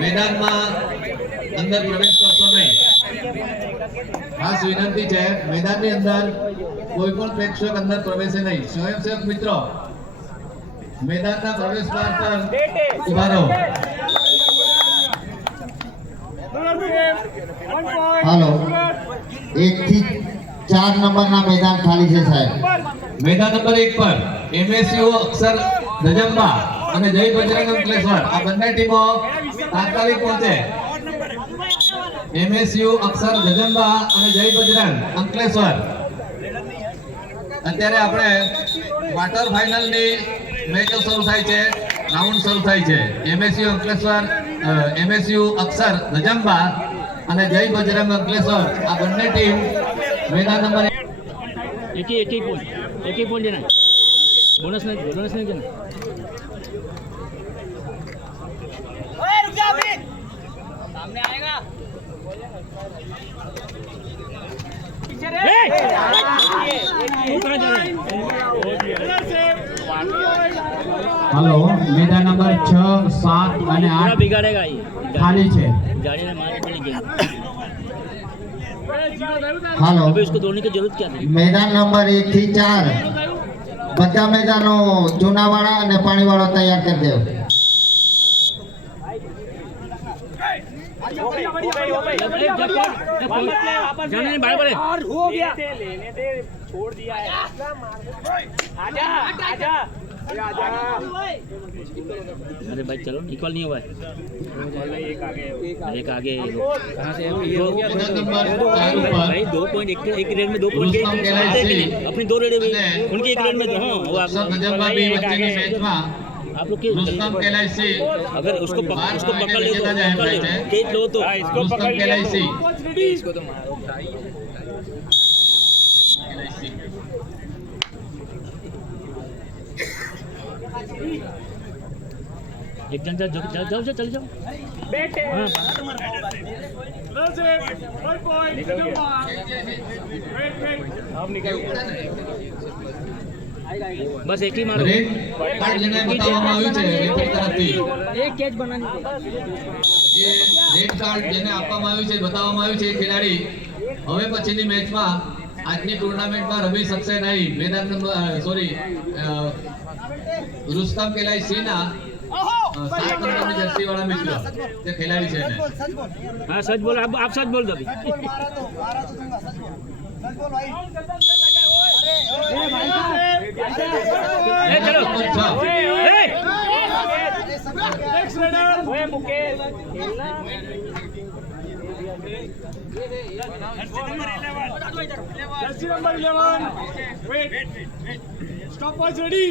मैदाનમાં અંદર પ્રવેશ કરશો નહીં. ખાસ વિનંતી છે, મેદાનની અંદર કોઈ પણ પ્રેક્ષક અંદર પ્રવેશે નહીં. સ્વયંસેવક મિત્રો મેદાનના પ્રવેશ દ્વાર પર ઉભા રહો. હાલો, 1 થી 4 નંબરના મેદાન ખાલી છે સાહેબ. મેદાન નંબર 1 પર એમએસયુ અક્ષર ધજંબા અને જય બજરંગ અંકલેશ્વર આ બંને ટીમો તાત્કાલિક પહોંચે. એમએસયુ અક્ષર ધજંબા અને જય બજરંગ અંકલેશ્વર. અત્યારે આપણે ક્વાર્ટર ફાઇનલની મેચો શરૂ થાય છે, રાઉન્ડ શરૂ થાય છે. એમએસયુ અંકલેશ્વર, એમએસયુ અક્ષર ધજંબા અને જય બજરંગ અંકલેશ્વર આ બંને ટીમ મેદાન નંબર एक ही पॉइंट देना, बोनस नहीं देना. रुक जा अभी, सामने आएगा पीछे रे. હાલો, મેદાન નંબર 6, 7 અને 8 बिगाड़ेगा ये ખાલી છે. गाड़ी ने मार के गेम. હાલો, अभी उसको दौड़ने की जरूरत क्या थी? મેદાન નંબર 1 થી 4 બધા મેદાનો ચૂનાવાળા અને પાણીવાળો તૈયાર કરી દેવ. जाने बराबर है. हो गया, लेने दे, छोड़ दिया है. आजा आजा अरे भाई चलो, इक्वल नहीं हुआ है. एक आगे कहाँ से મેદાન નંબર 4 ઉપર भाई 2 पॉइंट एक रेड में 2 पॉइंट अपनी 2 रेड में उनकी एक रेड में हाँ वो અક્ષર ધજંબા બી વચ્ચેની મેચમાં आप लोग के रुस्तम केलाइसी अगर उसको पकड़ ले विजेता जाए मैच है. केच लो तो रुस्तम केलाइसी इसको तो मारो. एक जन जाओ चल जाओ. बेटे हाँ अब निकल बस एक ही मारो. રેડ કાર્ડ જેને બતાવવામાં આવ્યું છે રેફરી તરફથી, एक कैच बनानी એ રેડ કાર્ડ જેને આપવામાં આવ્યું છે બતાવવામાં આવ્યું છે એ ખેલાડી હવે પછીની મેચમાં આજની ટુર્નામેન્ટમાં રમી શકશે નહીં. મેદાન નંબર रुस्तम केलाइसी ना 7 નંબરની જર્સી વાળા મિત્ર જે ખેલાડી છે ને. हाँ सच बोल, आप सच बोल दो अभी. ए, चलो. નંબર 6 ए! ओए मुकेश खेलना. Jersey number 11. Wait. Stopwatch ready.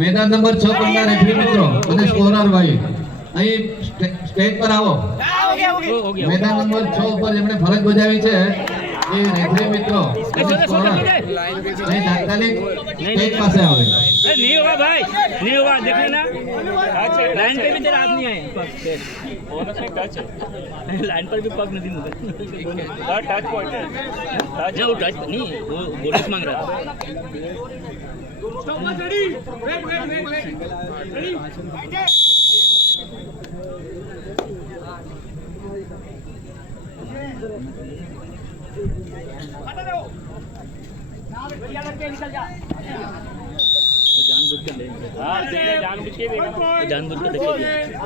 મેદાન નંબર 6 પરના રેફરી મિત્રો અને સ્કોરર ભાઈ અહીં સ્ટેજ પર આવો. हो गया. મેદાન નંબર 6 ઉપર જેમણે ફરજ બજાવી છે એ રેફરી મિત્રો અને સ્કોરર અહીં તાત્કાલિક સ્ટેજ પાસે આવે. अरे नहीं होगा भाई, नहीं होगा. देख लेना लाइन पे भी तेरा हाथ नहीं आए. टच है लाइन पर भी पग नहीं मुझे. टच पॉइंट है. अच्छा वो टच नहीं, वो बोनस मांग रहा था. Stopwatch ready. Wait. Ready. निकल जा. वो जानबूझ कर ले. हाँ जानबूझ के देखा, वो जानबूझ कर देखे.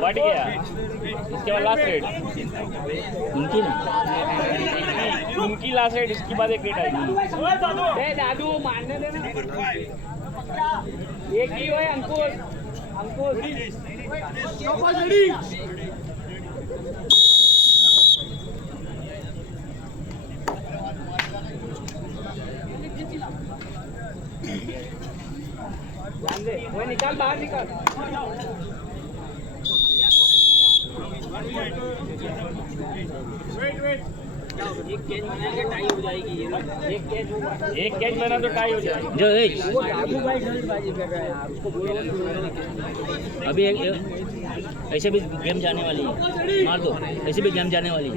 बढ़ गया. इसके बाद लास्ट रेड, उनकी ना उनकी लास्ट रेड, इसके बाद एक रेड आएगी. दादू मारने देना. एक ही है अंकुश. Stopwatch ready. ध्यान दे, वो निकाल, बाहर निकाल. Wait. एक कैच बना के टाई हो जाएगी. एक कैच बना तो टाई हो जाएगी. जो है वो दादू भाई जल्दबाजी कर रहा है यार, उसको बोलो. अभी ऐसे भी गेम जाने वाली है. मार दो, ऐसे भी गेम जाने वाली है.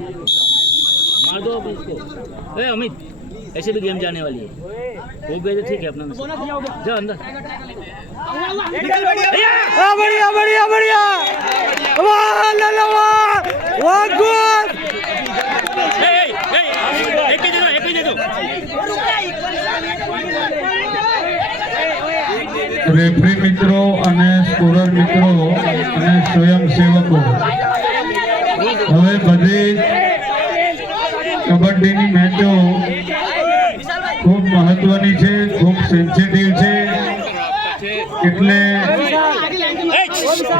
मार दो अब इसको. ए अमित, ऐसे भी गेम जाने वाली है. हो गए तो ठीक है अपना. जाओ अंदर. निकल बढ़िया. बढ़िया बढ़िया बढ़िया वाह लाला वाह गुड એક જ દેજો રેફરી મિત્રો અને સ્કોરર મિત્રો અને સ્વયંસેવકો હવે બધી કબડ્ડીની મેચો ખૂબ મહત્વની છે, ખૂબ સેન્સિટિવ છે, એટલે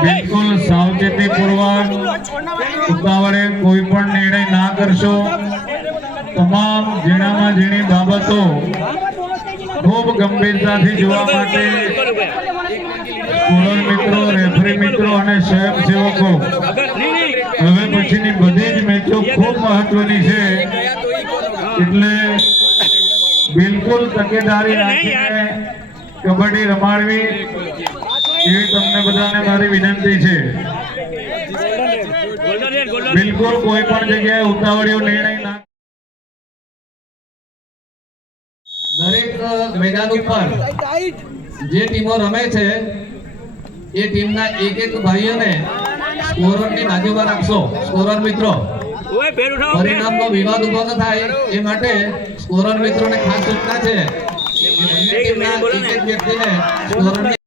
બિલકુલ સાવચેતીપૂર્વક ઉતાવળે કોઈ પણ નિર્ણય ના કરશો. તમામ ઝીણામાં ઝીણી બાબતો ખૂબ ગંભીરતાથી જોવા માટે સ્કોરર મિત્રો, રેફરી મિત્રો અને સ્વયંસેવકો હવે પછીની બધી જ મેચો ખૂબ મહત્વની છે, એટલે બિલકુલ તકેદારી રાખીને કબડ્ડી રમાડવી એવી તમને બધાને મારી વિનંતી છે. બિલકુલ કોઈ પણ જગ્યાએ ઉતાવળિયો નિર્ણય ના. દરેક મેદાન ઉપર જે ટીમો રમે છે એ ટીમના એક ભાઈઓને સ્કોરરની બાજુમાં રાખશો. સ્કોરર મિત્રો, ઓય પેર ઉઠાવો પરિણામનો વિવાદ ઉભો ન થાય એ માટે સ્કોરર મિત્રોને ખાસ સૂચના છે કે બંને ટીમના એક વ્યક્તિને સ્કોરરની